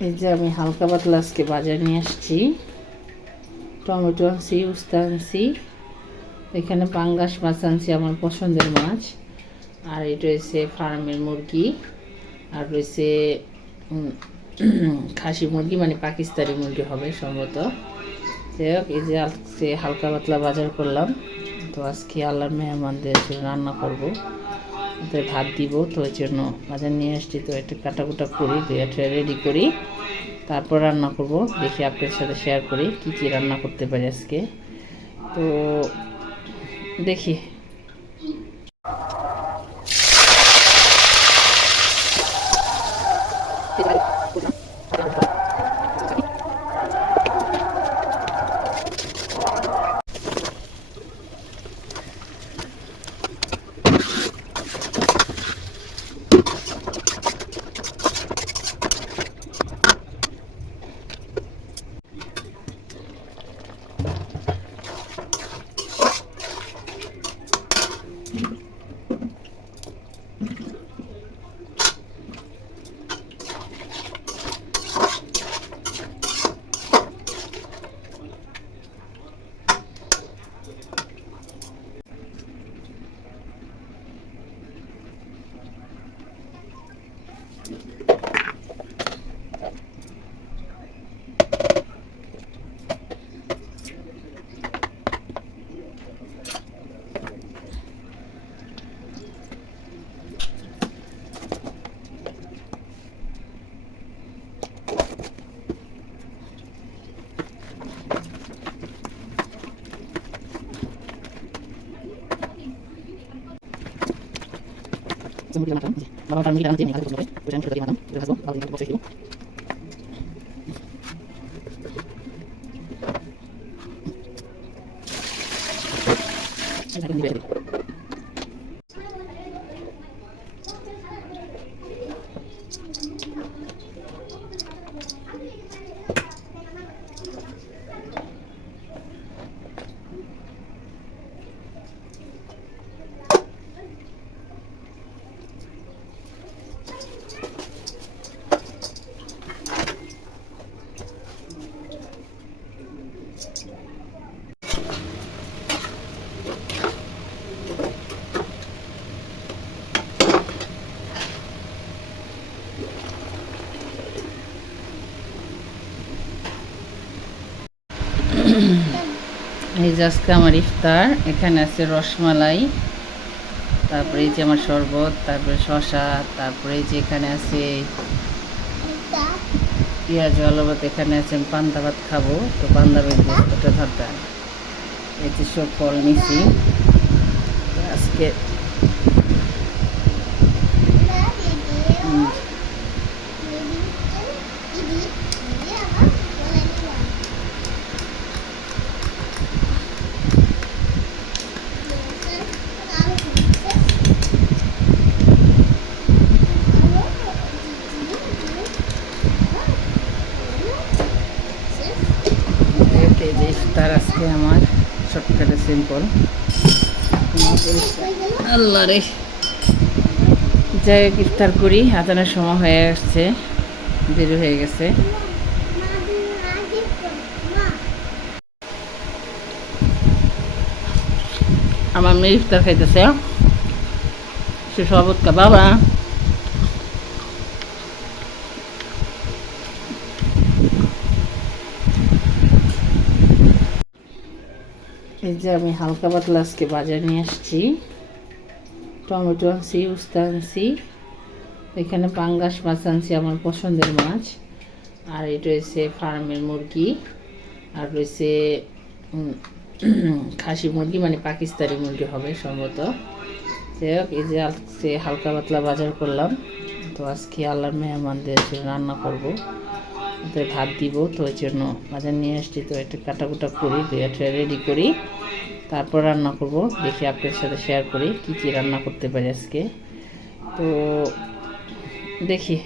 এই যে আমি হালকা পাতলা আজকে বাজার নিয়ে আসছি। টমেটো আনছি, উস্তা আনছি। এখানে পাঙ্গাস মাছ আনছি, আমার পছন্দের মাছ। আর এটা হচ্ছে ফার্মের মুরগি। আর রয়েছে খাসি মুরগি মানে পাকিস্তানি মুরগি হবে সম্ভবত। যাই হোক, এই যে আজকে হালকা পাতলা বাজার করলাম। তো আজকে আল্লাহর মেহমানদের রান্না করব। ভাত দিব, তো ওই জন্য বাজার নিয়ে আসছি। তো একটু কাটাকুটা করি দুই রেডি করি। তারপর রান্না করব, দেখি আপনার সাথে শেয়ার করি, কি কি রান্না করতে পারি আজকে। তো দেখি। মুরগি রান্না বাবা মুরগি রান্না দিয়ে নিয়ে আসব ওই আমি মানাম ওই হাসবো বাবা দিন বসে দিব এই আজকে আমার ইফতার, এখানে আছে রসমালাই, তারপরে এই যে আমার শরবত, তারপরে শশা তারপরে এই যে এখানে আছে পেঁয়াজ আলুবাত এখানে আছে, আমি পান্তা ভাত খাব, তো পান্তা ভাত ধরতে এই যে সব ফল নিছি। আজকে উম, এই যে ইফতার আজকে আমার শর্টকাটে সিম্পল আল্লাহ রে। যাই ইফতার করি। আদানের সময় হয়ে আসছে দেরি হয়ে গেছে। আমার মেয়ে ইফতার খাইতেছে। সে কা বাবা। এই যে আমি হালকা পাতলা আজকে বাজার নিয়ে আসছি। টমেটো আনছি, উস্তা আনছি। এখানে পাঙ্গাস মাছ আনছি, আমার পছন্দের মাছ। আর এটা রয়েছে ফার্মের মুরগি। আর রয়েছে খাসি মুরগি মানে পাকিস্তানি মুরগি হবে সম্ভবত। যাই হোক, এই যে আজকে হালকা পাতলা বাজার করলাম। তো আজকে আল্লাহর মেহমানদের রান্না করব। ওদের ভাত দিব, তো ওই জন্য বাজার নিয়ে আসছি। তো একটু কাটাকুটা করি দুই রেডি করি। তারপর রান্না করব, দেখি আপনার সাথে শেয়ার করি, কি কি রান্না করতে পারি আজকে। তো দেখি।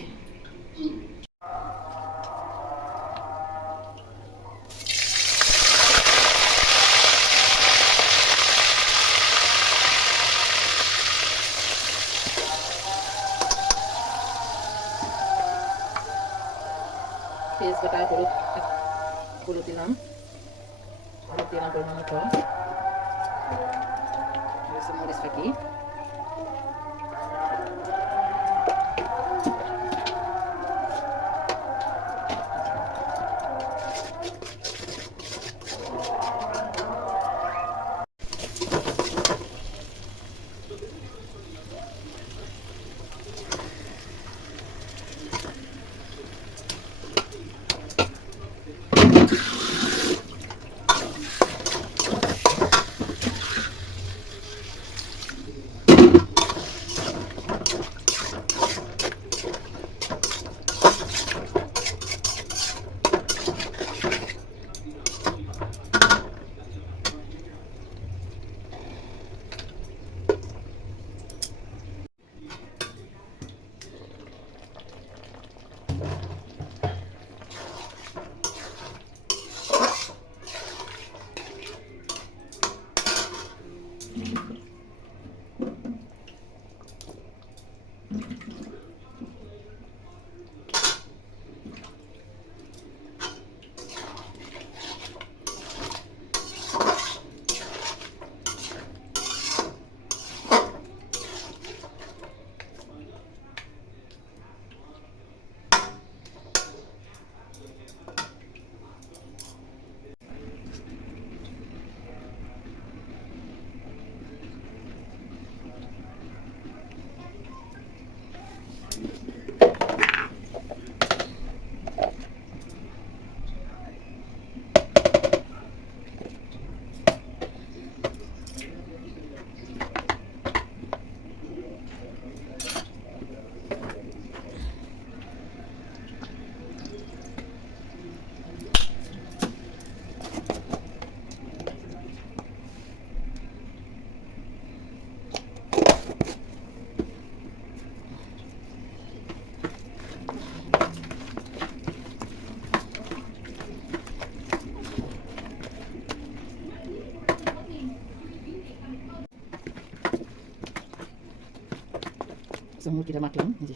আচ্ছা মুরগিটা মাখলাম যে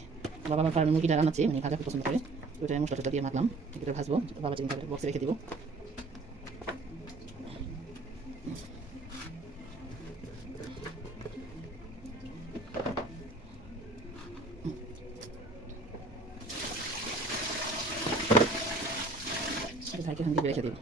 বাবা আমার ফার্মে মুরগিটা রান্নাচ্ছে মানে ভাজা খুব পছন্দ করে। ওটা মশলা টসলা দিয়ে মাখলাম এটা ভাজবো, বাবা করে বক্সে রেখে দিব। ভাইকে রেখে দিব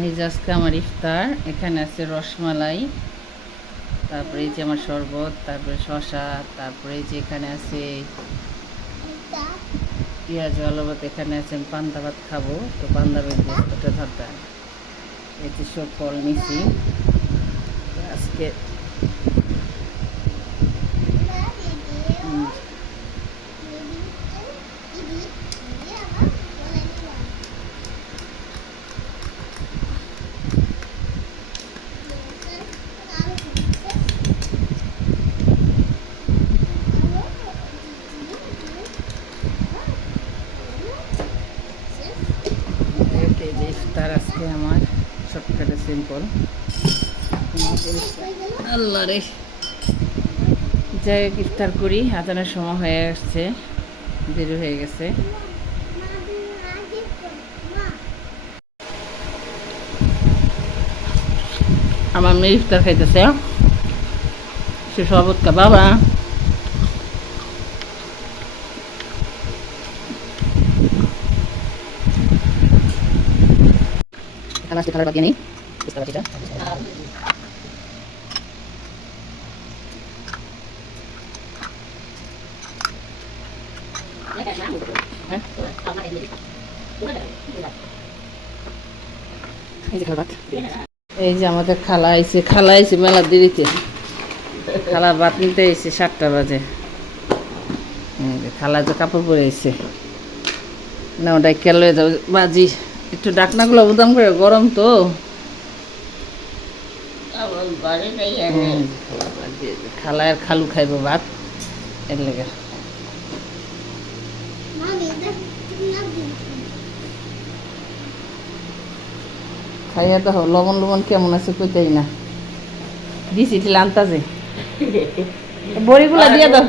এই যে আজকে আমার ইফতার, এখানে আছে রসমালাই, তারপরে এই যে আমার শরবত, তারপরে শশা তারপরে এই যে এখানে আছে পেঁয়াজ আলুবত এখানে আছে আমি পান্দা ভাত খাব, তো পান্তা ভাত ওটা এই যে সব ফল মিশি আজকে উম, এই যে ইফতার আজকে আমার আল্লাহ রে। যাই হোক ইফতার করি। আদানের সময় হয়ে আসছে দেরি হয়ে গেছে। আমার মেয়ে ইফতার খাইতেছে। সে শরবত কা বাবা। আজকে খাবার বাদ নেই। এই যে যে আমাদের খালা আইছে খালা আইছে, মেলা দেরিতে। খালা ভাত নিতে এসে সাতটা বাজে। যে খালা তো কাপড় পরে এসে না, ওটাই কেলে যাও বাজি একটু ডাকনাগুলো উদাম করে, গরম তো আমার ঘরে নেই আর হুম, নেই। খালা। আর খালু খাইব ভাত এর লেগে। খাইয়া তো লবণ লবণ কেমন আছে কইতেই না। দিছি টিলে আনতাছে বড়িগুলা দিয়ে দাও।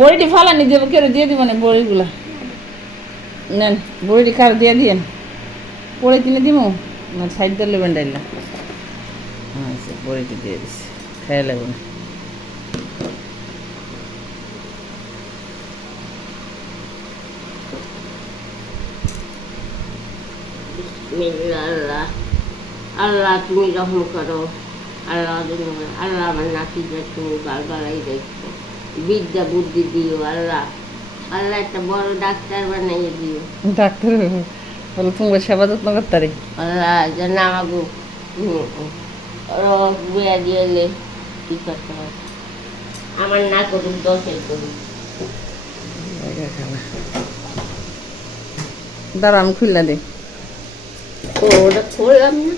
বড়িটি ফালানি দেবো কেউ দিয়ে দিব না বড়িগুলা। নেন বড়িটি কার দিয়ে দিয়েন। পরে কিনে দিব না সাইড দিয়ে লেবেন ডাইলা আচ্ছা বড়িটি দিয়ে দিছি। লাগবে না। আল্লাহ আল্লাহ তুমি রহম করো আল্লাহ আল্লাহ আমার নাতিদের তুমি বারবারাই বিদ্যা বুদ্ধি দিও আল্লাহ। আল্লাহ একটা বড় ডাক্তার বানাইয়ে দিও। ডাক্তার বলো তোমার সেবা যত্ন করতারি আল্লাহ যেন আমাকে রস বুয়া দিয়েলে কি করতে হবে। আমার না দশের করুন দাঁড়া আমি খুললা দে। ওটা খোলাম না